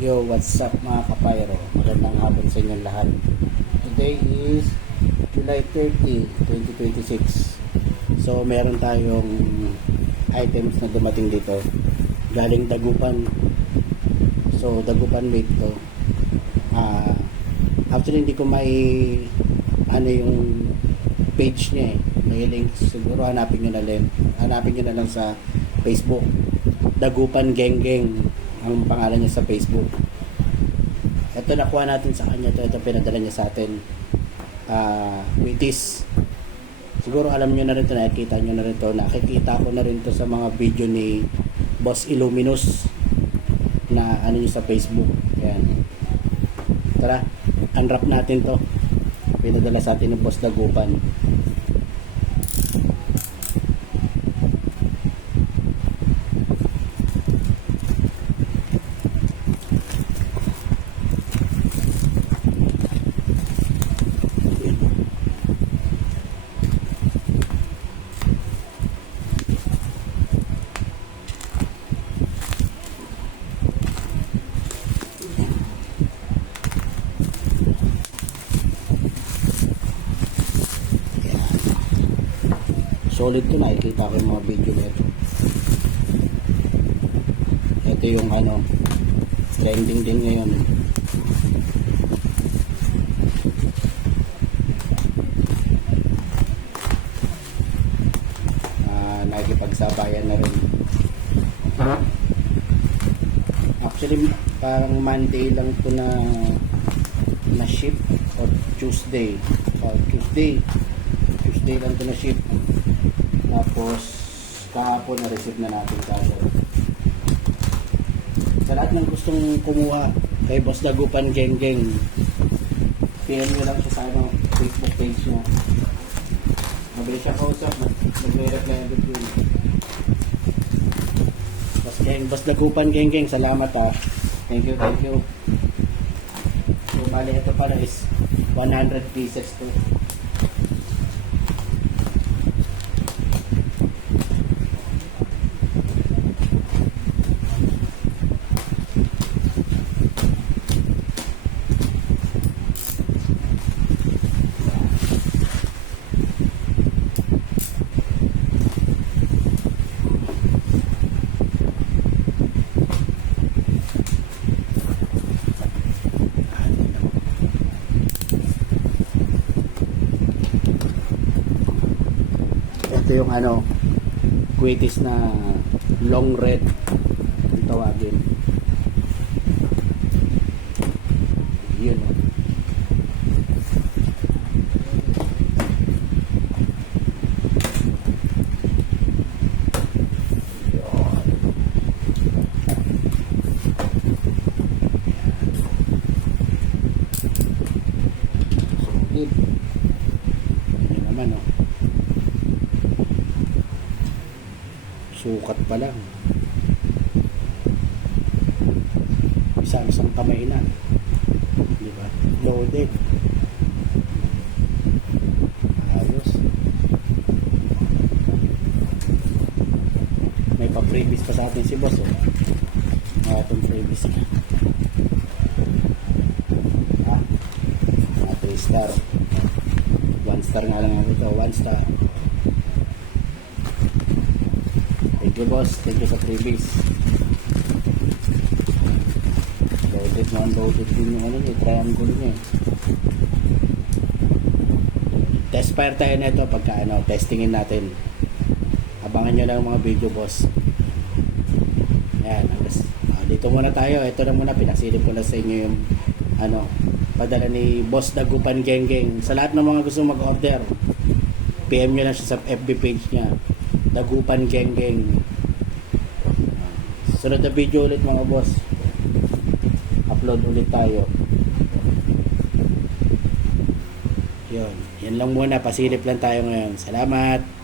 Yo, what's up mga kapayro? Magandang hapon sa inyong lahat. Today is July 30, 2026. So, meron tayong items na dumating dito. Galing Dagupan. So, Dagupan made to. Actually, hindi ko may yung page niya eh. May link. Siguro hanapin nyo na lang. Hanapin nyo na lang sa Facebook. Dagupan Geng Geng ang pangalan niya sa Facebook. Ito nakuha natin sa kanya ito pinadala niya sa atin. Wheaties. Siguro alam niyo na rin ito, nakikita niyo na rin ito, nakikita ko na rin ito sa mga video ni Boss Illuminous na niya sa Facebook. Ayan. Tara, unwrap natin to. Pinadala sa atin ng Boss Dagupan. Solid to, nakikita ko yung mga video nito. Ito yung trending din ngayon. Nakikipagsabayan na rin. Actually parang Monday lang to na ship or Tuesday lang to na ship. Tapos kahapon na receive na natin kagad. Sa lahat ng gustong kumuha kay Boss Dagupan Geng Geng, PM nyo lang siya sa Facebook page niya. Mabilis siya kausap, nagre-reply agad yun. Boss Dagupan Geng Geng, salamat ha. Thank you. So bali ito pala is 100 pieces to. Ito yung Wheaties na long red ang tawagin. Yun solid. Yun naman sukat pa lang, isang kamay na, di ba? Loaded, ayos. May pa-freebies pa sa atin si boss itong freebies niya mga 3 star, 1 star nga lang ito, 1 star. Thank you boss, thank you sa freebies. Loaded din yung triangle niya. Test fire tayo na ito pagka testingin natin. Abangan nyo lang yung mga video boss. Ayan, dito muna tayo. Ito na muna, pinasilip ko na sa inyo yung padala ni Boss Dagupan Geng Geng. Sa lahat ng mga gusto mag-order, PM nyo lang siya sa FB page niya, Dagupan Geng Geng. Sunod na video ulit mga boss, upload ulit tayo. Yan lang muna, pasilip lang tayo ngayon. Salamat.